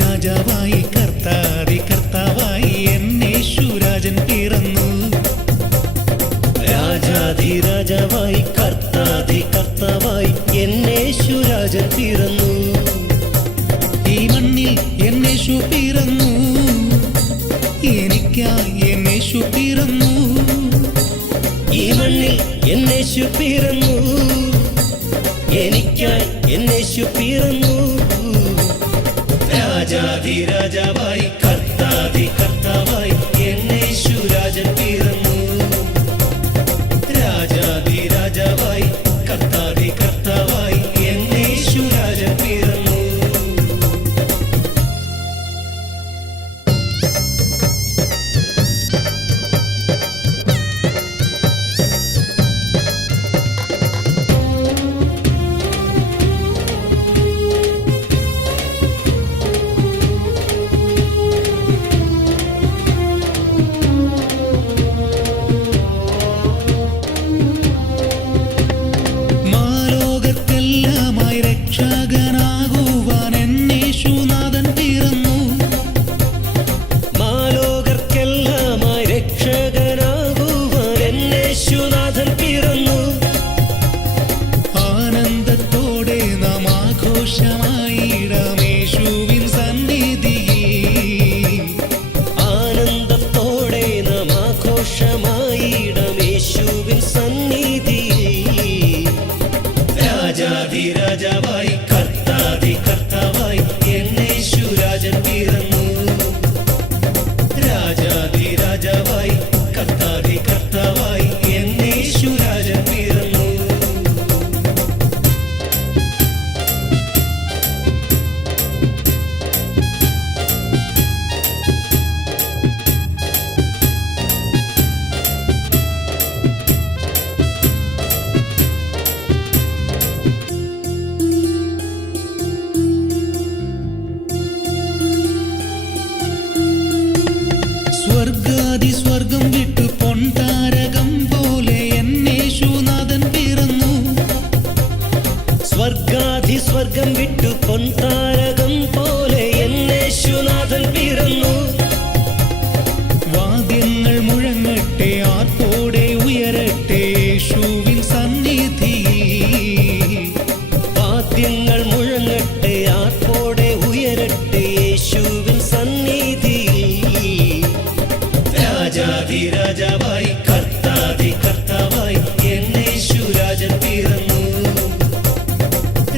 രാജാവായി കർത്താവായി എന്നേശുരാജൻ പിറന്നു. രാജാവായി കർത്താവായി എന്നേശുരാജൻ പിറന്നു. ഈ മണ്ണിൽ എന്നേശു പിറന്നു, എനിക്കായി എന്നേശു പിറന്നു. ഈ മണ്ണിൽ എന്നേശു പിറന്നു, എനിക്കായി എന്നേശു പിറന്നു. രാജാവായി കർത്താവായി എന്നേശുരാജൻ പിറന്നു. രാജാവായി കർത്താവായി എന്നേശുരാജൻ പിറന്നു. രാജാവായി കർത്താവായി എന്നേശുരാജൻ പിറന്നു. രാജാവായി കർത്താവായി എന്നേശുരാജൻ പിറന്നു. സ്വർഗം വിട്ടു പൊൻതാരകം പോലെ എന്നേശുനാഥൻ പിറന്നു. സ്വർഗം വിട്ടു പൊൻതാരകം പോലെ എന്നേശുനാഥൻ പിറന്നു. വാദ്യങ്ങൾ മുഴങ്ങട്ടെ, ആർപ്പോടെ ഉയരട്ടെ യേശുവിൻ സന്നിധിയിൽ. വാദ്യങ്ങൾ മുഴങ്ങട്ടെ, ആർപ്പോടെ ഉയരട്ടെ യേശുവിൻ സന്നിധിയിൽ. രാജാവായി കർത്താവായി എന്നേശുരാജൻ പിറന്നു.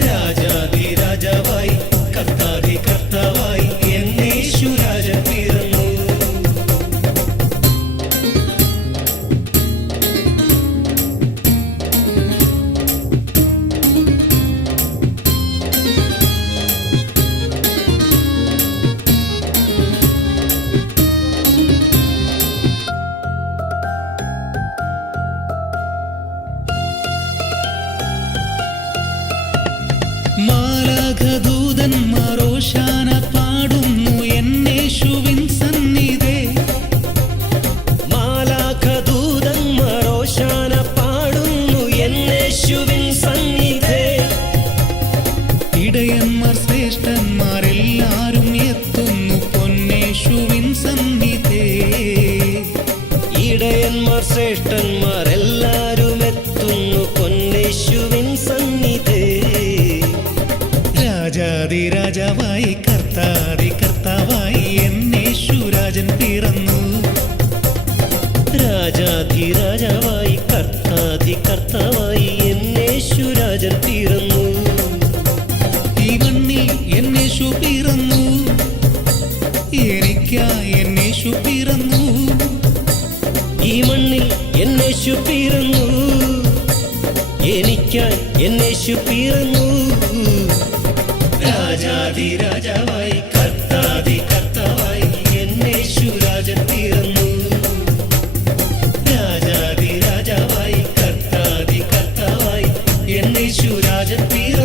രാജാവായി കർത്താവായി എന്നേശുരാജൻ പിറന്നു. മാലാഖദൂതന്മാർ ഓശാന പാടുന്നു എന്നേശുവിൻ സന്നിധേ. മാലാഖദൂതന്മാർ ഓശാന പാടുന്നു എന്നേശുവിൻ സന്നിധേ. ഇടയന്മാർ ശ്രേഷ്ഠന്മാരെല്ലാരും എത്തുന്നു പൊന്നേശുവിൻ സന്നിധേ. ഇടയന്മാർ ശ്രേഷ്ഠന്മാരെല്ലാരും എത്തുന്നു പൊന്നേശുവിൻ സന്നിധേ. രാജാവായി കർത്താവായി എന്നേശുരാജൻ പിറന്നു. രാജാവായി കർത്താവായി എന്നേശുരാജൻ പിറന്നു. ഈ മണ്ണിൽ എന്നേശു പിറന്നു, എനിക്കായി എന്നേശു പിറന്നു. ഈ മണ്ണിൽ എന്നേശു പിറന്നു, എനിക്കായി എന്നേശു പിറന്നു. രാജാതി രാജാവായി കർത്താതി കർത്താവായി എന്നേശുരാജൻ പിറന്നു രാജാതി രാജാവായി കർത്താതി കർത്താവായി എന്നേശുരാജൻ പിറന്നു